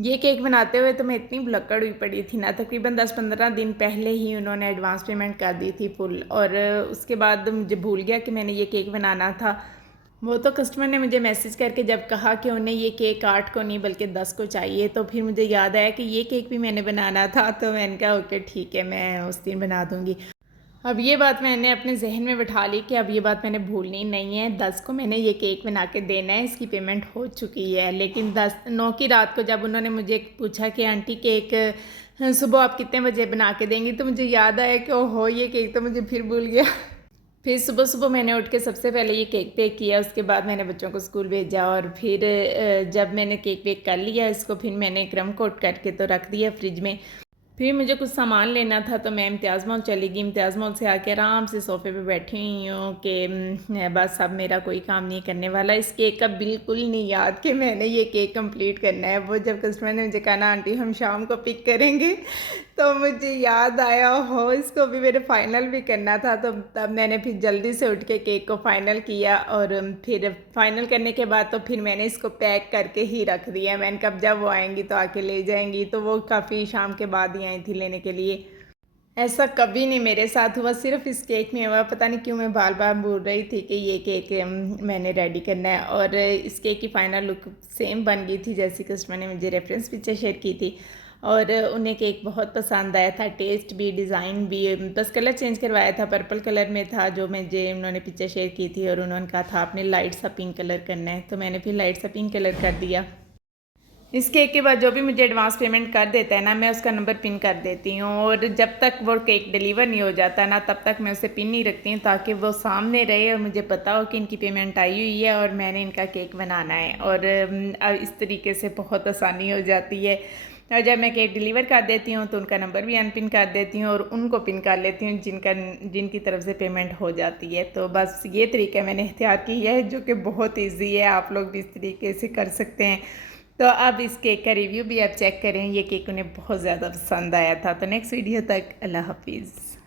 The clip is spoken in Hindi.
ये केक बनाते हुए तो मैं इतनी भुलक्कड़ हुई पड़ी थी ना, तकरीबन 10-15 दिन पहले ही उन्होंने एडवांस पेमेंट कर दी थी फुल। और उसके बाद मुझे भूल गया कि मैंने ये केक बनाना था। वो तो कस्टमर ने मुझे मैसेज करके जब कहा कि उन्हें ये केक 8 को नहीं बल्कि 10 को चाहिए, तो फिर मुझे याद आया कि ये केक भी मैंने बनाना था। तो मैंने कहा ओके ठीक है, मैं उस दिन बना दूँगी। अब ये बात मैंने अपने ज़हन में बिठा ली कि अब ये बात मैंने भूलनी नहीं है। 10 को मैंने ये केक बना के देना है, इसकी पेमेंट हो चुकी है। लेकिन 9 की रात को जब उन्होंने मुझे पूछा कि आंटी केक सुबह आप कितने बजे बना के देंगी, तो मुझे याद आया कि ओहो ये केक तो मुझे फिर भूल गया। फिर सुबह-सुबह मैंने उठ के सबसे पहले ये केक बेक किया, उसके बाद मैंने बच्चों को स्कूल भेजा। और फिर जब मैंने केक बेक कर लिया इसको, फिर मैंने क्रम कोट करके तो रख दिया फ्रिज में। फिर मुझे कुछ सामान लेना था तो मैं इम्तियाज़ मॉल चली गई। इम्तियाज़ मॉल से आके आराम से सोफ़े पे बैठी हुई हूँ कि बस अब मेरा कोई काम नहीं करने वाला। इस केक का बिल्कुल नहीं याद कि मैंने ये केक कंप्लीट करना है। वो जब कस्टमर ने मुझे कहा ना आंटी हम शाम को पिक करेंगे, तो मुझे याद आया हो इसको भी मैंने फ़ाइनल भी करना था। तो तब मैंने फिर जल्दी से उठ के केक को फ़ाइनल किया। और फिर फ़ाइनल करने के बाद तो फिर मैंने इसको पैक करके ही रख दिया। मैंने कहा जब वो आएँगी तो आके ले जाएँगी। तो वो काफ़ी शाम के बाद ही आई थी लेने के लिए। ऐसा कभी नहीं मेरे साथ हुआ, सिर्फ़ इस केक में हुआ। पता नहीं क्यों मैं बार-बार बोल रही थी कि ये केक मैंने रेडी करना है। और इस केक की फ़ाइनल लुक सेम बन गई थी जैसी कस्टमर ने मुझे रेफ़रेंस पिक्चर शेयर की थी। और उन्हें केक बहुत पसंद आया था, टेस्ट भी, डिज़ाइन भी। बस कलर चेंज करवाया था, पर्पल कलर में था जो मुझे उन्होंने पिक्चर शेयर की थी। और उन्होंने कहा था आपने लाइट सा पिंक कलर करना है, तो मैंने फिर लाइट सा पिंक कलर कर दिया। इस केक के बाद जो भी मुझे एडवांस पेमेंट कर देता है ना, मैं उसका नंबर पिन कर देती हूँ। और जब तक वो केक डिलीवर नहीं हो जाता ना, तब तक मैं उसे पिन नहीं रखती हूँ, ताकि वो सामने रहे और मुझे पता हो कि इनकी पेमेंट आई हुई है और मैंने इनका केक बनाना है। और इस तरीके से बहुत आसानी हो जाती है। और जब मैं केक डिलीवर कर देती हूँ तो उनका नंबर भी अनपिन कर देती हूँ और उनको पिन कर लेती हूँ जिनकी तरफ से पेमेंट हो जाती है। तो बस ये तरीका मैंने इख्तियार किया है, जो कि बहुत ईजी है, आप लोग भी इस तरीके से कर सकते हैं। तो अब इस केक का रिव्यू भी आप चेक करें। ये केक उन्हें बहुत ज़्यादा पसंद आया था। तो नेक्स्ट वीडियो तक अल्लाह हाफिज़।